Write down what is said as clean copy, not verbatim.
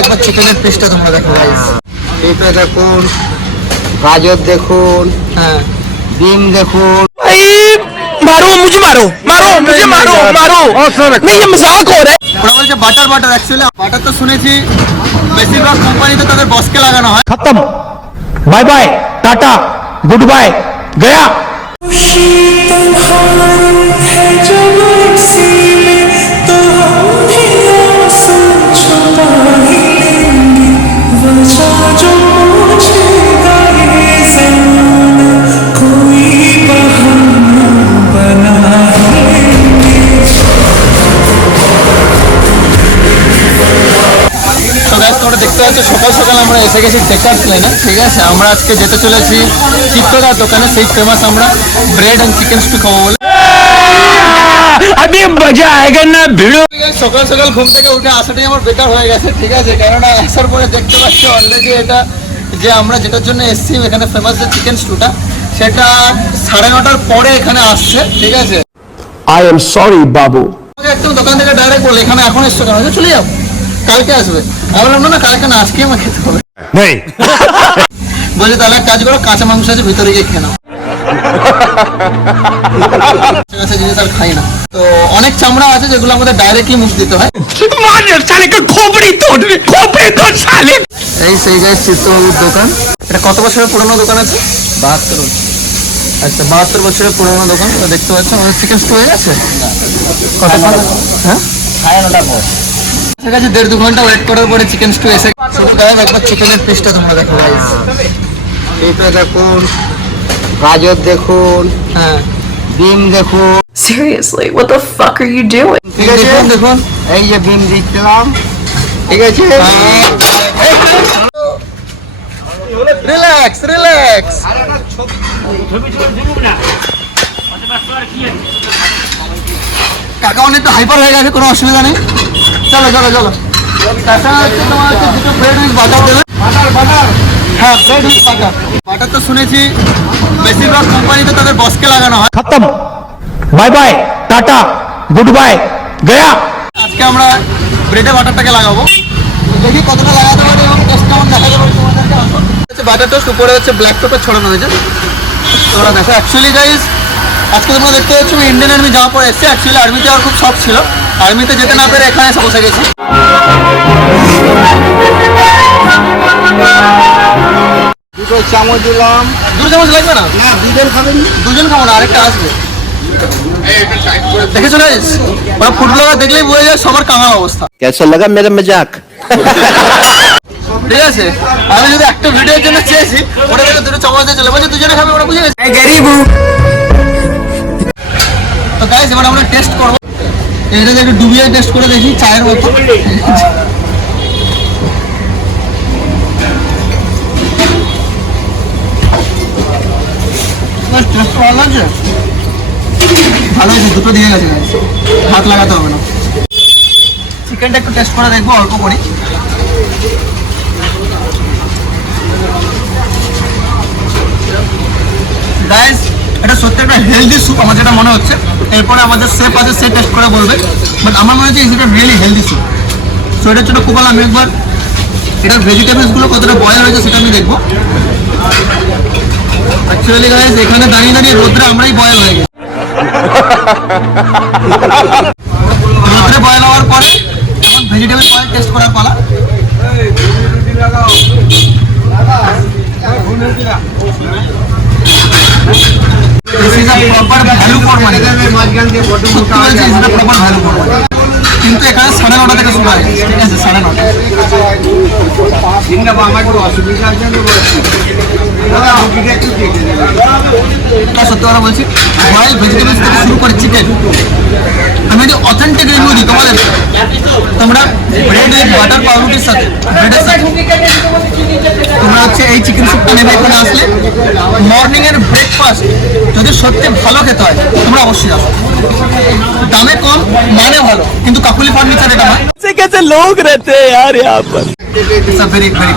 একবার চিকেনের পিসটা তোমরা দেখো গাইস, এটা দেখুন, গাজর দেখুন, হ্যাঁ ডিম দেখুন। मारो मुझे, मारो मारो मुझे, मारो मारो नहीं, ये मजाक हो रहा है। ওরা বলছে বাটার বাটার, অ্যাকচুয়ালি বাটার তো শুনেছি বেশিরভাগ কোম্পানিতে তাদের বসকে লাগানো হয়। खत्म, bye bye ta-ta goodbye गया। তোমরা দেখতে পাচ্ছ সকাল সকাল আমরা এসে গেছি টেকার্স লাইনে। ঠিক আছে, আমরা আজকে যেতে চলেছি চিত্তদার দোকানে, সেই ফেমাস আমরা ব্রেড অ্যান্ড চিকেন স্টু খাবো বলে। अभी मजा आएगा ना भिड़ो। সকাল সকাল ঘুম থেকে উঠে আসাটাই আমার বেকার হয়ে গেছে। ঠিক আছে, কেননা আসার পরে দেখতে পাচ্ছি অলরেডি এটা যে আমরা যেটার জন্য এসেছি এখানে ফেমাস যে চিকেন স্টুটা, সেটা 9:30টার পরে এখানে আসছে। ঠিক আছে, आई एम सॉरी बाबू। একদম দোকান থেকে ডাইরেক্ট বলে এখানে এখন এসছো কেন, চলে যাও কালকে আসবে। আমি বললাম না কালকে না, আজকে আমার খেতে হবে। नहीं বলছে তাহলে এক কাজ করো, কাঁচা মাংস আছে ভিতরে গিয়ে খেয়ে নাও। জিনিস আর খাই না। তো অনেক চামড়া আছে যেগুলো আমাদের ডাইরেক্টলি মুখ দিতে হয়। साले का खोपड़ी तोड़ साले। এই সেই গায়ে চিত্তবাবুর দোকান। এটা কত বছরের পুরনো দোকান আছে? 72 বছর। আচ্ছা, 72 বছরের পুরনো দোকান। তো দেখতে পাচ্ছ আমাদের চিকেন স্টু হয়ে গেছে। কত হ্যাঁ 9:30 পর ঠিক আছে, 1.5-2 ঘন্টা ওয়েট করার পরে চিকেন স্টু এসে গাইস। একবার চিকেনের পিসটা তোমরা দেখো গাইস, এটা দেখুন, গাজর দেখুন, হ্যাঁ ডিম দেখুন। Seriously, what the fuck are you doing? ঠিক আছে, দেখুন দেখুন এই যে ডিম দিচ্ছিলাম। ঠিক আছে, রিল্যাক্স রিল্যাক্স। কাকা অনেক একটু হাইপার হয়ে গেছে, কোনো অসুবিধা নেই। চলো চলো চলো। তাছাড়া হচ্ছে তোমার হচ্ছে দুটো ব্রেড উইথ বাটার দেবে। বাটার হ্যাঁ, ব্রেড উইথ বাটার। বাটার তো শুনেছি বেশিরভাগ কোম্পানিতে তাদের বসকে লাগানো হয়। खत्म, bye bye ta-ta goodbye गया। আজকে আমরা ব্রেডে বাটারটাকে লাগাবো, দেখি কতটা লাগাতে পারি এবং টেস্ট কেমন দেখা যাবে তোমাদেরকে। হচ্ছে বাটার টোস্ট, উপরে হচ্ছে ব্ল্যাক পেপার ছড়ানো হয়েছে। তোমরা দেখো অ্যাকচুয়ালি গাইস, আজকে তোমরা দেখতে পাচ্ছ আমি ইন্ডিয়ান আর্মি যাওয়ার পর এসেছি। অ্যাকচুয়ালি আর্মিতে আমার খুব শখ ছিল, আর্মিতে যেতে না পেরে এখানে এসে বসে গেছি। দুটো চামচ দিলাম। দুটো চামচ লাগবে না? না, দুজন খাবেন। দুজন খাবো না, আরেকটা আসবে। দেখেছো গাইস, ওরা ফুড ব্লগার দেখলেই বোঝা যায় সবার কামার অবস্থা। कैसा लगा मेरा मजाक? ঠিক আছে, আমি যদি একটা ভিডিওর জন্য চেয়েছি, ওটা থেকে দুটো চামচ দিয়ে চলে বলছে দুজনে খাবে, ওরা বুঝে গেছে। তো গাইস এবার আমরা টেস্ট করবো, এটাকে একটু ডুবিয়ে টেস্ট করে দেখি চায়ের মতো। টেস্ট ভালো লাগছে, ভালো হয়েছে, দুটো দিয়ে গেছে গাইস, হাত লাগাতে হবে না। চিকেনটা একটু টেস্ট করে দেখবো অল্প করে। গাইস এটা সত্যি একটা হেলদি স্যুপ আমার যেটা মনে হচ্ছে। এরপরে আমাদের শেফ আছে, সে টেস্ট করে বলবে, বাট আমার মনে হচ্ছে এটা রিয়েলি হেলদি স্যুপ। সো এটার জন্য খুব ভালো। আমি একবার এটার ভেজিটেবলসগুলো কতটা বয়েল হয়েছে সেটা আমি দেখবো। অ্যাকচুয়ালি গাইস এখানে দাঁড়িয়ে দাঁড়িয়ে রোদ্রে আমরাই বয়েল হয়ে গেছি। রোদ্রে বয়েল হওয়ার পরে এখন ভেজিটেবল বয়েল টেস্ট করার পালা। This is a proper value for money. কিন্তু এখানে 9:30 থেকে শুরু হয়। ঠিক আছে, 9:30। সত্যি কথা বলছি, বয়েল ভেজিটেবলস থেকে শুরু করে চিকেন, আমি যদি অথেন্টিক রিভিউ দিই তোমাদের, তোমরা ব্রেড উইথ বাটার পাউরুটির সাথে ব্রেডের সাথে তোমরা হচ্ছে এই চিকেন স্যুপটা নেবে। এখানে আসলে মর্নিং এর ব্রেকফাস্ট যদি সত্যি ভালো খেতে হয় তোমরা অবশ্যই আসো। দামে কম, মানে ভালো, কিন্তু কাকুলি ফার্নিচার এটা হয়। कैसे लोग रहते हैं यार यहाँ पर। It's a very very